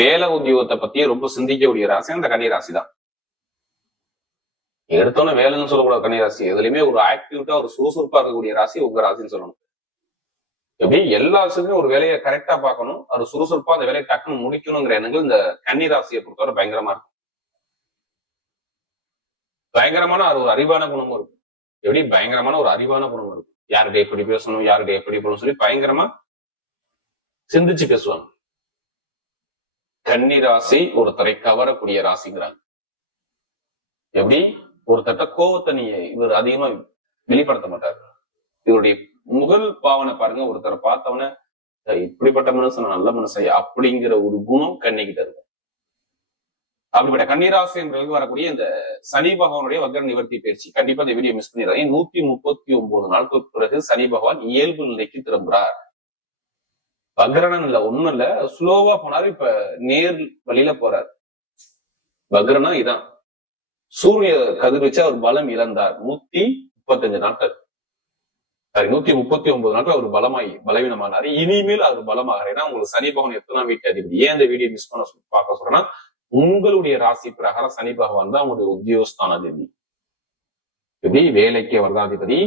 வேலை உத்தியோகத்தை பத்தி ரொம்ப சிந்திக்கக்கூடிய ராசி அந்த கன்னிராசி தான். எடுத்தோன்னே வேலைன்னு சொல்லக்கூடாது கன்னிராசி. எதுலையுமே ஒரு ஆக்டிவிட்டா ஒரு சுறுசுறுப்பா இருக்கக்கூடிய ராசி உங்க ராசின்னு சொல்லணும். எப்படி எல்லா விஷயத்துலயும் ஒரு வேலையை கரெக்டா பார்க்கணும், அது சுறுசுறுப்பா அந்த வேலையை டக்குன்னு முடிக்கணுங்கிற எண்ணங்கள் இந்த கன்னிராசியை பொறுத்தவரை பயங்கரமா இருக்கும். பயங்கரமான ஒரு அறிவான குணமும் இருக்கும். எப்படி பயங்கரமான ஒரு அறிவான குணமும் இருக்கும். யாருடைய எப்படி பேசணும், யாருடைய எப்படி போகணும் சொல்லி பயங்கரமா சிந்திச்சு பேசுவாங்க. கன்னிராசி ஒருத்தரை கவரக்கூடிய ராசிங்கிறாங்க. எப்படி ஒருத்தட்ட கோவத்தை இவர் அதிகமா வெளிப்படுத்த மாட்டார். இவருடைய முகல் பாவனை பாருங்க, ஒருத்தரை பார்த்தவன இப்படிப்பட்ட மனுஷன் நல்ல மனுஷன் அப்படிங்கிற ஒரு குணம் கண்ணிக்கிட்ட இருக்கும். அப்படிப்பட்ட கன்னிராசி என்பவர்களுக்கு வரக்கூடிய இந்த சனி பகவானுடைய வக்ர நிவர்த்தி பயிற்சி கண்டிப்பா இந்த வீடியோ மிஸ் பண்ணிடுறாங்க. 139 நாட்களுக்கு பிறகு சனி பகவான் இயல்பு நிலைக்கு திரும்புறார். வக்ரனம் இல்ல, ஒண்ணும் இல்ல, ஸ்லோவா போனாரு, இப்ப நேர் வழியில போறாரு. வக்ரனா இதான், சூரிய கதிர் வச்சு அவர் பலம் இழந்தார். 135 நாட்கள், 139 நாட்கள் அவர் பலவீனமானாரு. இனிமேல் அவர் பலமாகிறார். ஏன்னா உங்களுக்கு சனி பகவான் எத்தனை வீட்டு அதிபதி. ஏன் இந்த வீடியோ மிஸ் பண்ண பார்க்க சொல்றேன்னா, உங்களுடைய ராசி பிரகாரம் சனி பகவான் தான் உங்களுடைய உத்தியோகஸ்தான அதிபதி. எப்படி வேலைக்கு வர்தாதிபதி.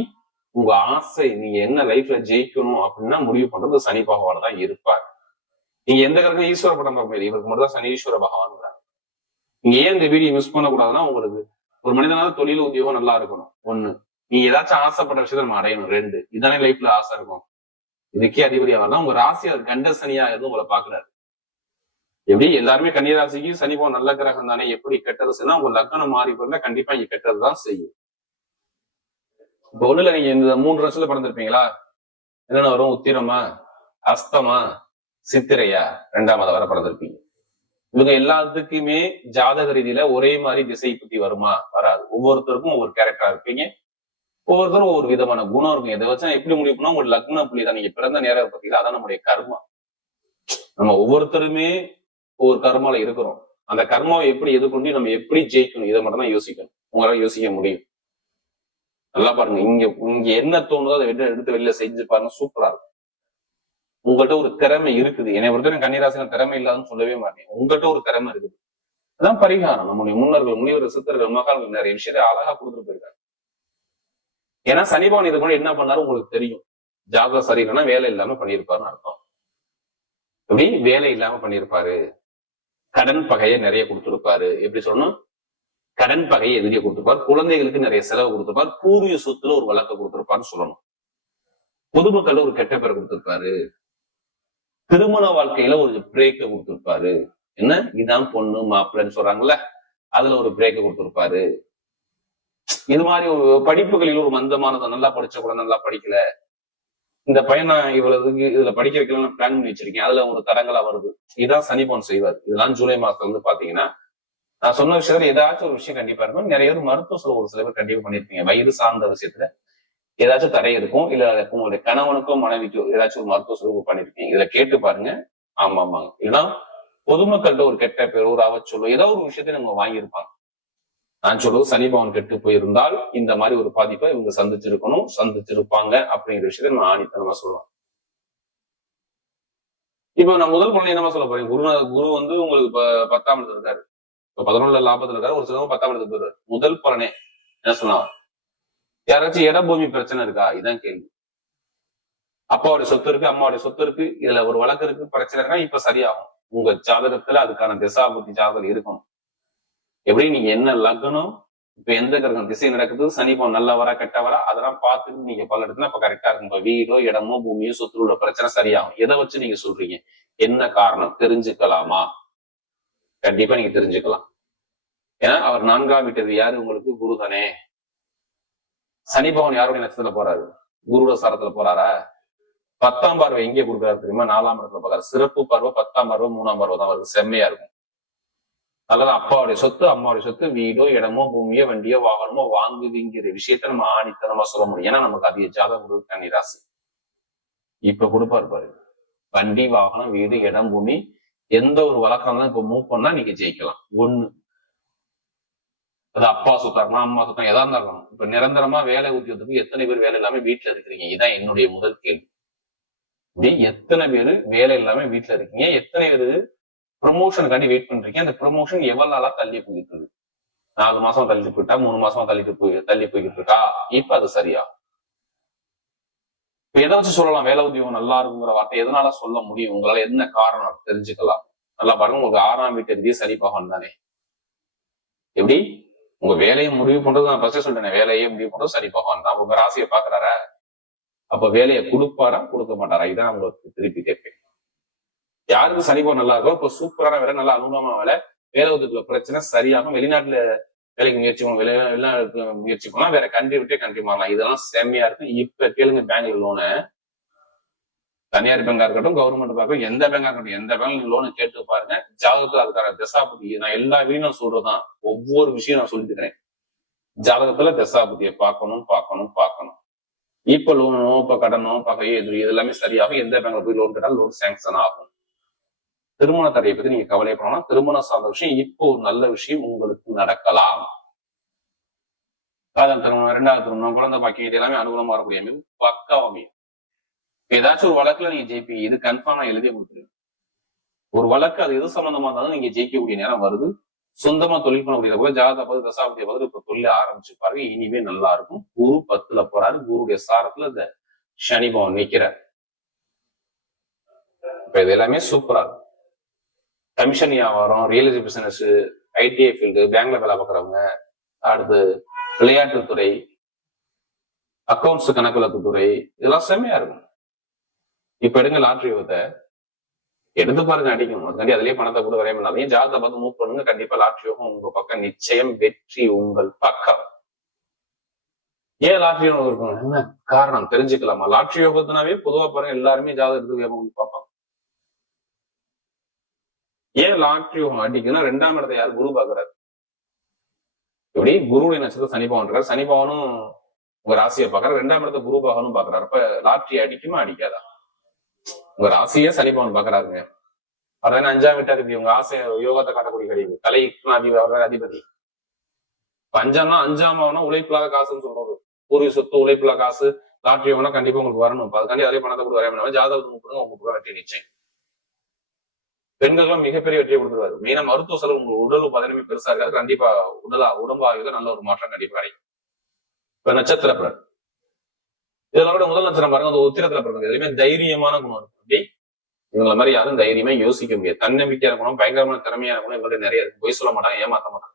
உங்க ஆசை, நீங்க என்ன லைஃப்ல ஜெயிக்கணும் அப்படின்னா முடிவு பண்றது சனி பகவான் தான் இருப்பார். நீங்க எந்த கிரகம் ஈஸ்வர படம் பார்க்க முடியாது, இவருக்கு மட்டும் தான் சனீஸ்வர பகவான். நீங்க ஏன் இந்த வீடியோ மிஸ் பண்ணக்கூடாதுன்னா, உங்களுக்கு ஒரு மனிதனால தொழில் உத்தியோகம் நல்லா இருக்கணும். ஒண்ணு, நீங்க ஏதாச்சும் ஆசைப்பட்ட விஷயத்த நம்ம அடையணும். 2, இதானே லைஃப்ல ஆசை இருக்கும். இதுக்கே அதிபதியா வரலாம். உங்க ராசி அது கண்ட சனியா இருந்து உங்களை பாக்குறாரு. எப்படி எல்லாருமே கன்னிராசிக்கு சனி பகவான் நல்ல கிரகம் தானே, எப்படி கெட்டது செய்யணும். உங்க லக்னம் மாறி போயிருந்தா கண்டிப்பா இங்க கெட்டதுதான் செய்யும். இப்ப ஒண்ணுல நீங்க இந்த 3 வருஷத்துல பிறந்திருப்பீங்களா, என்னென்ன வரும்? உத்திரமா, அஸ்தமா, சித்திரையா, 2ஆம் வர பிறந்திருப்பீங்க. இவங்க எல்லாத்துக்குமே ஜாதக ரீதியில ஒரே மாதிரி திசை புத்தி வருமா? வராது. ஒவ்வொருத்தருக்கும் ஒவ்வொரு கேரக்டரா இருப்பீங்க, ஒவ்வொருத்தரும் ஒவ்வொரு விதமான குணம் இருக்கும். இதை வச்சா எப்படி முடிவு பண்ணா, உங்க லக்ன புள்ளி தான், நீங்க பிறந்த நேரம் பார்த்தீங்களா, அதான் நம்முடைய கர்மா. நம்ம ஒவ்வொருத்தருமே ஒவ்வொரு கர்மால இருக்கிறோம். அந்த கர்மாவை எப்படி எதிர்கொண்டு நம்ம எப்படி ஜெயிக்கணும், இதை மட்டும் தான் யோசிக்கணும். உங்களால யோசிக்க முடியும். நல்லா பாருங்க, இங்க என்ன தோணுதோ அதை எடுத்து வெளியில செஞ்சு பாருங்க, சூப்பரா இருக்கும். உங்கள்கிட்ட ஒரு திறமை இருக்குது. என்னை பொறுத்தவரை கன்னிராசின திறமை இல்லாதுன்னு சொல்லவே மாட்டேன். உங்கள்கிட்ட ஒரு திறமை இருக்குது. அதான் பரிகாரம். நம்முடைய முன்னோர்கள், முனிவர், சித்தர்கள், மகான்கள் நிறைய விஷயத்தை அழகா கொடுத்துட்டு போயிருக்காங்க. ஏன்னா சனிபவன் இதுக்கு முன்னாடி என்ன பண்ணாரு உங்களுக்கு தெரியும். ஜாதக சரியில்லைன்னா வேலை இல்லாம பண்ணியிருப்பாருன்னு அர்த்தம். எப்படி வேலை இல்லாம பண்ணியிருப்பாரு, கடன் பகையை நிறைய கொடுத்துருப்பாரு. எப்படி சொல்லணும், கடன் பகையை எதிரியை கொடுத்துருப்பாரு, குழந்தைகளுக்கு நிறைய செலவு கொடுத்துருப்பாரு, பூர்வீக சொத்துல ஒரு வழக்க கொடுத்துருப்பாருன்னு சொல்லணும். பொதுமக்கள் ஒரு கெட்ட பேர் கொடுத்திருப்பாரு, திருமண வாழ்க்கையில ஒரு பிரேக்க கொடுத்திருப்பாரு. என்ன, இதான் பொண்ணு மாப்பிள்ளைன்னு சொல்றாங்கல்ல, அதுல ஒரு பிரேக்க கொடுத்திருப்பாரு. இது மாதிரி ஒரு படிப்புகளில் ஒரு மந்தமானதை, நல்லா படிச்ச குழந்தை நல்லா படிக்கல, இந்த பையன் நான் இவ்வளவுக்கு இதுல படிக்க வைக்கலாம்னு பிளான் பண்ணி வச்சிருக்கேன், அதுல ஒரு தடங்களா வருது. இதான் சனிபவன் செய்வார். இதெல்லாம் ஜூலை மாசத்துல வந்து பாத்தீங்கன்னா, நான் சொன்ன விஷயத்துல ஏதாச்சும் ஒரு விஷயம் கண்டிப்பா இருக்கும். நிறைய பேர் மருத்துவ செலவு ஒரு சில பேர் கண்டிப்பா பண்ணிருப்பீங்க. வயிறு சார்ந்த விஷயத்துல ஏதாச்சும் தடை இருக்கும், இல்ல உங்களுடைய கணவனுக்கோ மனைவிக்கோ ஏதாச்சும் ஒரு மருத்துவ செலவு பண்ணிருப்பீங்க. இதுல கேட்டு பாருங்க. ஆமா ஆமாங்க. இல்லைன்னா பொதுமக்கள்கிட்ட ஒரு கெட்ட பேர், ஒரு அவச்சொல்லு, ஏதோ ஒரு விஷயத்த நம்ம வாங்கியிருப்பாங்க. நான் சொல்லுவது சனிபவன் கெட்டு போயிருந்தால் இந்த மாதிரி ஒரு பாதிப்பை இவங்க சந்திச்சிருப்பாங்க அப்படிங்கிற விஷயத்த நம்ம ஆணித்தனமா சொல்லலாம். இப்ப நான் முதல் பொண்ணு என்னமா சொல்ல போறேன், குரு வந்து உங்களுக்கு இப்ப 10ஆம் இடத்துல இருக்காரு, இப்ப 11 லாபத்துல இருக்காரு. ஒரு சிலவங்க 10ஆம் இடத்துக்கு போயிருவாரு. முதல் பலனே என்ன சொல்லலாம், யாராச்சும் இட பூமி பிரச்சனை இருக்கா, இதான் கேள்வி. அப்பாவுடைய சொத்து இருக்கு, அம்மாவுடைய சொத்து இருக்கு, இதுல ஒரு வழக்கு இருக்கு, பிரச்சனை இருக்கா, இப்ப சரியாகும். உங்க ஜாதகத்துல அதுக்கான திசாபுத்தி ஜாதகம் இருக்கும். எப்படி நீங்க என்ன லக்னம், இப்ப எந்த கிரகம் திசை நடக்குது, சனிபவன் நல்லா வரா கெட்ட வரா, அதெல்லாம் பார்த்துட்டு நீங்க பல இடத்துல இப்ப கரெக்டா இருக்கும். இப்ப வீடோ இடமோ பூமியோ சொத்துல உள்ள பிரச்சனை சரியாகும். எதை வச்சு நீங்க சொல்றீங்க, என்ன காரணம் தெரிஞ்சுக்கலாமா? கண்டிப்பா நீங்க தெரிஞ்சுக்கலாம். ஏன்னா அவர் 4ஆம் வீட்டு யாரு, உங்களுக்கு குரு தானே. சனிபவன் யாருடைய நட்சத்திரத்துல போறாரு, குருட சாரத்துல போறாரா. 10ஆம் பார்வை எங்கே கொடுக்குறாரு தெரியுமா, 4ஆம் இடத்துல போறாரு. சிறப்பு பார்வை 10ஆம் பார்வை 3ஆம் பார்வை தான் வருது, செம்மையா இருக்கும். அதெல்லாம் அப்பாவுடைய சொத்து, அம்மாவுடைய சொத்து, வீடோ இடமோ பூமியோ வண்டியோ வாகனமோ வாங்குதுங்கிற விஷயத்த நம்ம ஆணித்தனமா சொல்ல முடியும். ஏன்னா நமக்கு அதிக ஜாதகம் கன்னிராசி. இப்ப கொடுப்பாரு பாரு, வண்டி வாகனம் வீடு இடம் பூமி எந்த ஒரு வழக்கம் தான் இப்ப மூவ் பண்ணா நீங்க ஜெயிக்கலாம். ஒண்ணு, அது அப்பா சுத்தாருமா அம்மா சுத்தம் எதா இருந்தாலும். இப்ப நிரந்தரமா வேலை உத்தியோகத்துக்கு எத்தனை பேர் வேலை இல்லாம வீட்டுல இருக்கிறீங்க, இதான் என்னுடைய முதல் கேள்வி. எத்தனை பேரு வேலை இல்லாம வீட்டுல இருக்கீங்க, எத்தனை பேரு ப்ரொமோஷனுக்காண்டி வெயிட் பண்றீங்க. அந்த ப்ரொமோஷன் எவ்வளவு நாளா தள்ளி போயிட்டு இருக்கு? 4 மாசம் தள்ளி போயிட்டா, 3 மாசமா தள்ளி போய்கிட்டு இருக்கா? இப்ப அது சரியா? இப்ப எதை வச்சு சொல்லலாம் வேலை உத்தியோகம் நல்லா இருக்குங்கிற வார்த்தை எதனால சொல்ல முடியும்? உங்களால என்ன காரணம் தெரிஞ்சுக்கலாம். நல்லா பாருங்க, உங்களுக்கு 6ஆம் வீட்டு அதிபதி சனி பகவான் தானே. எப்படி உங்க வேலையை முடிவு பண்றது, நான் ஃபர்ஸ்ட் சொல்றேன், வேலையை முடிவு பண்றது சனி பகவான் தான். உங்க ராசியை பாக்குறாரா? அப்ப வேலையை கொடுப்பாரா கொடுக்க மாட்டாரா? இதான் உங்களுக்கு திருப்பி கேட்பேன். யாருக்கு சனி பகவான் நல்லா இருக்கோ இப்ப சூப்பரான வேலை, நல்லா அனுகூலமான வேலை, வேலை உதவிக்குள்ள பிரச்சனை சரியாகும், வெளிநாட்டுல வேலைக்கு முயற்சி வெளிநாட்டு முயற்சி பண்ணலாம், வேற கண்ட்ரி விட்டே கண்ட்ரி மாறலாம். இதெல்லாம் செம்மையா இருக்கும். இப்ப கேளுங்க, பேங்க்ல லோனு, தனியார் பேங்கா இருக்கட்டும், கவர்மெண்ட் இருக்கட்டும், எந்த பேங்கா இருக்கட்டும், எந்த பேங்க் லோனு கேட்டு பாருங்க. ஜாதகத்துல அதுக்கான தசாபுத்தி, நான் எல்லா வீடும் நான் சொல்றதுதான், ஒவ்வொரு விஷயம் நான் சொல்லிட்டு இருக்கிறேன். ஜாதகத்துல தசாபுத்தியை பார்க்கணும். இப்ப லோனோ, இப்ப கடனோ, இது எல்லாமே சரியாகும். எந்த பேங்க்ல போய் லோன் கேட்டாலும் லோன் சாங்ஷன் ஆகும். திருமண தடையை பத்தி நீங்க கவலைப்படணும். திருமணம் சார்ந்த விஷயம் இப்போ ஒரு நல்ல விஷயம் உங்களுக்கு நடக்கலாம். காதல் திருமணம், 2வது திருமணம், குழந்தை பாக்கியம், இது எல்லாமே அனுகூலமா வரக்கூடிய பக்காவா அமையும். ஏதாச்சும் ஒரு வழக்குல நீங்க ஜெயிப்பீங்க. இது கன்ஃபார்மா எழுதி கொடுத்துருங்க. ஒரு வழக்கு அது எது சம்பந்தமா இருந்தாலும் நீங்க ஜெயிக்கக்கூடிய நேரம் வருது. சொந்தமா தொழில் பண்ணக்கூடிய போது ஜாதக பகுதி தசாபதிய பகுதி இப்ப தொழில ஆரம்பிச்சு பாருங்க. இனிமே நல்லா இருக்கும். குரு 10ல போறாரு. குருடைய சாரத்துல இந்த சனி பகவான் நிக்கிறார். இப்ப இது எல்லாமே சூப்பரா இருக்கும். கமிஷன் வியாபாரம், real estate business, ITI field, பேங்க்ல வேலை பார்க்கறவங்க, அடுத்து விளையாட்டுத்துறை, அக்கௌண்ட்ஸ் கணக்கு வழக்குத்துறை, இதெல்லாம் செம்மையா இருக்கும். இப்ப எடுங்க லாட்ரி யோகத்தை எடுத்து பாருங்க, அடிக்கும். அதுக்காண்டி அதுலயே பணத்தை கூட வரைய பண்ணாதீங்க. ஜாதகத்தை பார்த்து மூவ் பண்ணுங்க. கண்டிப்பா லாட்ரி யோகம் உங்க பக்கம் நிச்சயம், வெற்றி உங்கள் பக்கம். ஏன் லாட்ரி யோகம் இருக்கும்? என்ன காரணம் தெரிஞ்சுக்கலாமா? லாட்ரி யோகத்தினாவே பொதுவா பாருங்க, எல்லாருமே ஜாதகத்துக்கு பார்ப்பாங்க. ஏன் லாட்ரி யோகம் அடிக்குன்னா, 2ஆம் இடத்தை யார்? குரு பாக்குறாரு. இப்படி குருவுடைய நட்சத்திரம் சனி பகவான் இருக்காரு. சனி பகவானும் உங்க ராசியை பாக்குறாரு. 2ஆம் இடத்தை குரு பகவானும் பாக்குறாரு. அப்ப லாட்ரி அடிக்குமா அடிக்காதா? உங்க ராசியே சனி பகவான் பாக்குறாருங்க. அதான் 5ஆம் வீட்டு அதிபதி, உங்க ஆசை யோகத்தை காட்டக்கூடிய கிடையாது. தலைக்கு அதிபதி. 5ஆம்னா 5ஆம் ஆகுனா உழைப்பில்லாத காசுன்னு சொல்றது. பூர்வீக சொத்து, உழைப்பில்லா காசு, லாட்ரி யோகம்னா கண்டிப்பா உங்களுக்கு வரணும். அதுக்காண்டி அதே பணத்தை கூட வரைய ஜாதகத்தை மூவ் உங்க வெற்றி நிச்சயம். பெண்களும் மிகப்பெரிய வெற்றியை கொடுத்துருவாரு. மெயினா மருத்துவ செலவு, உங்க உடல் பதினமே பெருசா இருக்காது. கண்டிப்பா உடம்பாக நல்ல ஒரு மாற்றம் கண்டிப்பா கிடைக்கும். இப்ப நட்சத்திர பலன், இதுல கூட முதல் நட்சத்திரம் பாருங்க, அந்த உத்திரத்துல பிறகு எதுவுமே தைரியமான குணம் இருக்கு. அப்படி இவங்கள மாதிரி யாரும் தைரியமா யோசிக்க முடியாது. தன்னம்பிக்கையா இருக்கணும், பயங்கரமான திறமையா இருக்கணும். இவங்கள்ட்ட நிறைய இருக்கு. பொய் சொல்ல மாட்டாங்க, ஏமாத்த மாட்டாங்க.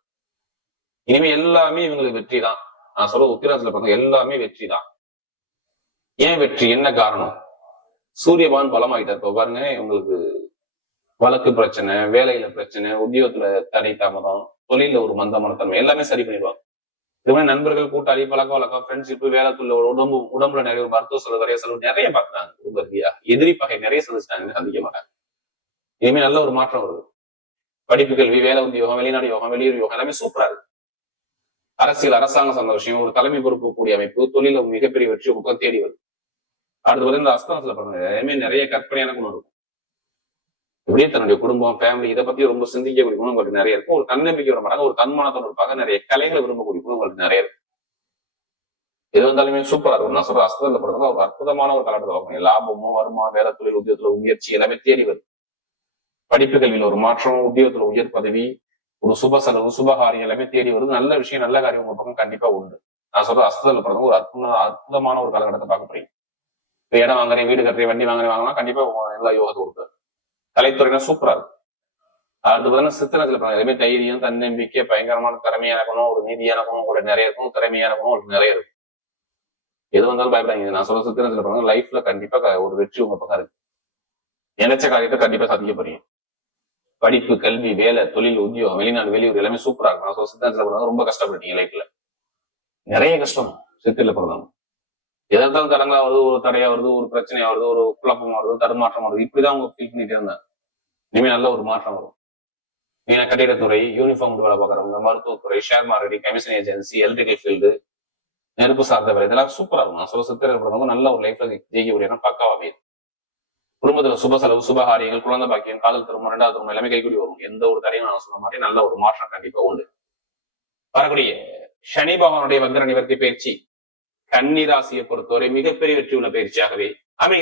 இனிமே எல்லாமே இவங்களுக்கு வெற்றி தான். நான் சொல்ற உத்திரத்துல பாருங்க, எல்லாமே வெற்றி தான். ஏன் வெற்றி? என்ன காரணம்? சூரியபான் பலமாயிட்டார். இப்ப பாருங்க, இவங்களுக்கு வழக்கு பிரச்சனை, வேலையில பிரச்சனை, உத்தியோகத்துல தடை தாமதம், தொழில ஒரு மந்தமனத்தன்மை எல்லாமே சரி பண்ணிடுவாங்க. இது மாதிரி நண்பர்கள், கூட்டாளி, பழக்க வழக்கம், ஃப்ரெண்ட்ஷிப், வேலைக்குள்ள உடம்புல நிறைய மருத்துவ செலவு, நிறைய செலவு நிறைய பார்த்தாங்க. எதிரி பகை நிறைய சந்திச்சிட்டாங்க, சந்திக்க மாட்டாங்க. இனிமே நல்ல ஒரு மாற்றம் வருது. படிப்பு, கல்வி, வேலை உத்தியோகம், வெளிநாடு யோகம், வெளியூர் யோகம் எல்லாமே சூப்பரா இருக்கு. அரசியல், அரசாங்கம் சார்ந்த விஷயம், ஒரு தலைமை பொறுப்பு கூடிய அமைப்பு, தொழில மிகப்பெரிய வெற்றி பக்கம் தேடி வருது. அடுத்து வந்து இந்த அஸ்தமத்துல பாருங்க, எல்லாமே நிறைய கற்பனையான குணம் இருக்கும். இப்படியே தன்னுடைய குடும்பம், ஃபேமிலி, இதை பத்தி ரொம்ப சிந்திக்கக்கூடிய குணம் உங்களுக்கு நிறைய இருக்கும். ஒரு தன்னம்பிக்கை வர மாட்டாங்க, ஒரு தன்மானத்தோட இருப்பாங்க. நிறைய கலைகளை விரும்பக்கூடிய குணம் உங்களுக்கு நிறைய இருக்கும். எது வந்தாலுமே சூப்பரா இருக்கும். நான் சொல்ற அஸ்தத்துல பிறந்தா ஒரு அற்புதமான ஒரு காலகட்டத்தில் பார்க்கணும். லாபமும், வருமானம், வேலை, தொழில், உத்தியோகத்துல முயற்சி எல்லாமே தேடி வருது. படிப்பு கல்வியில ஒரு மாற்றம், உத்தியோகத்துல உயர் பதவி, ஒரு சுப செலவு, சுபகாரியம் எல்லாமே தேடி வருது. நல்ல விஷயம், நல்ல காரியம் உங்க பக்கம் கண்டிப்பா உண்டு. நான் சொல்ற அஸ்தத்துல பிறந்த ஒரு அற்புதமான ஒரு காலகட்டத்தை பார்க்க போறீங்க. இப்ப இடம் வாங்குறேன், வீடு கட்டுறேன், வண்டி வாங்கலாம், கண்டிப்பா எல்லா யோகத்தை கொடுப்பாரு. கலைத்துறைனா சூப்பரா இருக்கும். அடுத்து பார்த்தீங்கன்னா சித்திரத்துல எதுவுமே தைரியம், தன்னம்பிக்கை, பயங்கரமான திறமையான குணம், ஒரு நீதியான குணம் உங்களுக்கு நிறைய இருக்கும். திறமையான குணம் உங்களுக்கு நிறைய இருக்கும். எது வந்தாலும் பயப்படாங்க. நான் சொல்ற சித்திரத்துல பாருங்க, லைஃப்ல கண்டிப்பா ஒரு வெற்றி உங்க பக்கம் இருக்கு. நினைச்ச காரியத்தை கண்டிப்பா சாதிக்க போறீங்க. படிப்பு, கல்வி, வேலை, தொழில், உத்தியோகம், வெளிநாடு, வெளியூர் எல்லாமே சூப்பரா இருக்கும். நான் சொல்ற சித்திரத்துல பிறந்தாங்க ரொம்ப கஷ்டப்பட்டீங்க லைஃப்ல. நிறைய கஷ்டம் சித்திரத்துல பிறந்தாங்க. எதாவது தடங்களா வருது, ஒரு தடையா வருது, ஒரு பிரச்சனையா வருது, ஒரு குழப்பம் வருது, தடுமாற்றம் வருது. இப்படிதான் அவங்க ஃபீல் பண்ணிட்டே இருந்தாங்க. இனிமே நல்ல ஒரு மாற்றம் வரும். நீங்க கட்டிடத்துறை, யூனிஃபார்ம் வேலை பார்க்குறவங்க, மருத்துவத்துறை, share marketing, commission agency, electrical field, நெருப்பு சார்ந்த வேலை, இதெல்லாம் சூப்பரா இருக்கும். நான் சொல்ல சித்திரப்படுறவங்க நல்ல ஒரு லைஃப்ல ஜெயிக்கக்கூடிய பக்காவா அமையும். குடும்பத்துல சுப செலவு, சுபகாரியங்கள், குழந்தை பாக்கியம், காதல் திருமணம், 2வது திருமணம் எல்லாமே கைக்கூடி வரும். எந்த ஒரு தடையும் நான் சொல்ல மாட்டேன். நல்ல ஒரு மாற்றம் கண்டிப்பா உண்டு. வரக்கூடிய சனி பகவானுடைய வந்திர நிவர்த்தி பயிற்சி கன்னி ராசியை பொறுத்தவரை மிகப்பெரிய வெற்றி உள்ள பயிற்சியாகவே அமைகிறது.